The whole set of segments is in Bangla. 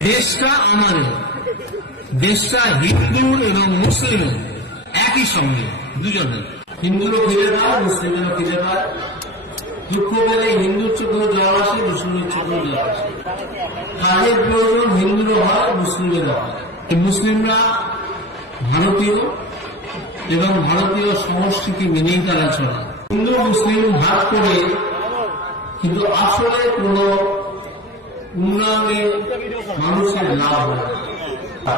দেশটা আমাদের, দেশটা হিন্দু এবং মুসলিম একই সঙ্গে, দুজনের। হিন্দুরও ফিরে দাও, মুসলিমেরও ফিরে দাও। দুঃখ পেলে হিন্দুর চোখেও জল আসে, মুসলিমের চোখেও জল আসে। কাজের প্রয়োজন হিন্দুরও হয়, মুসলিমেরও হয়। মুসলিমরা ভারতীয় এবং ভারতীয় সংস্কৃতি মেনেই তারা চলে। হিন্দু মুসলিম ভাগ করে কিন্তু আসলে কোন উন্নয়নে মানুষের লাভ হয়,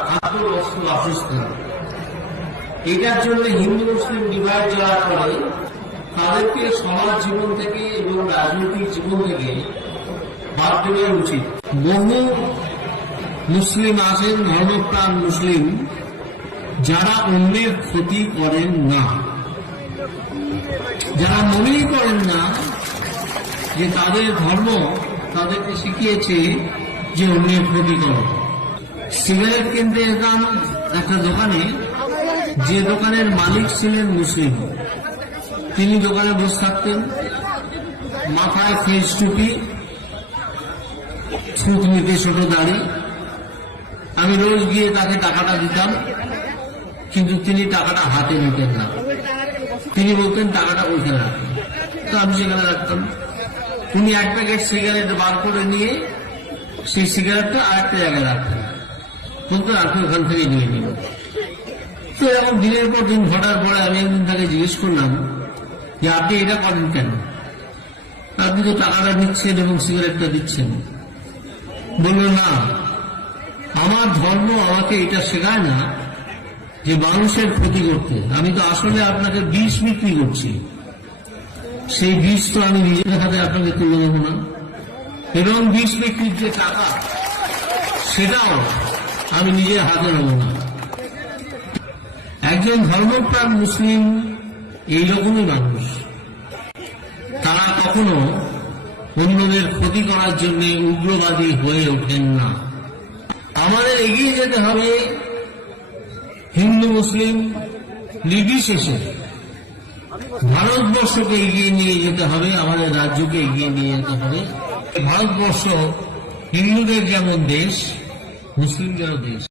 খাদ্য বস্ত্র বাসস্থান। এটার জন্য হিন্দু মুসলিম ডিভাইড যারা করে তাদেরকে সমাজ জীবন থেকে এবং রাজনৈতিক জীবন থেকে বাদ দেওয়া উচিত। বহু মুসলিম আছেন, ধর্মপ্রাণ মুসলিম, যারা অন্যের ক্ষতি করেন না, যারা মনেই করেন না যে তাদের ধর্ম তাদেরকে শিখিয়েছে যে অন্যের ক্ষতি করো। সিগারেট কিনতে যেতাম একটা দোকানে, যে দোকানের মালিক ছিলেন মুসলিম। তিনি দোকানে বসে থাকতেন, মাথায় ফেস টুপি, থুতনিতে ছোট দাড়ি। আমি রোজ গিয়ে তাকে টাকাটা দিতাম, কিন্তু তিনি টাকাটা হাতে নিতেন না। তিনি বলতেন টাকাটা ওইখানে রাখেন, তো আমি সেখানে রাখতাম। উনি এক প্যাকেট সিগারেট বার করে নিয়ে সেই সিগারেটটা আরেকটা জায়গায় রাখতেন, বলতেন আপনি ওখান থেকে নিয়ে নিন। তো এরকম দিনের পর দিন ঘটার পরে আমি একদিন তাকে জিজ্ঞেস করলাম যে আপনি এটা করেন কেন? আপনি তো টাকাটা নিচ্ছেন এবং সিগারেটটা দিচ্ছেন। বলল না, আমার ধর্ম আমাকে এটা শেখায় না যে মানুষের ক্ষতি করতে। আমি তো আসলে আপনাকে বিষ বিক্রি করছি, সেই বিষ তো আমি নিজের হাতে আপনাকে তুলে দেবো না, এবং বিষ বিক্রির যে টাকা সেটাও আমি নিজের হাতে নেব না। একজন ধর্মপ্রাণ মুসলিম এইরকমই মানুষ, তারা কখনো অন্যদের ক্ষতি করার জন্য উগ্রবাদী হয়ে ওঠেন না। আমাদের এগিয়ে যেতে হবে, হিন্দু মুসলিম নির্বিশেষে ভারতবর্ষকে এগিয়ে নিয়ে যেতে হবে, আমাদের রাজ্যকে এগিয়ে নিয়ে যেতে হবে। ভারতবর্ষ হিন্দুদের যেমন দেশ, মুসলিমদেরও দেশ।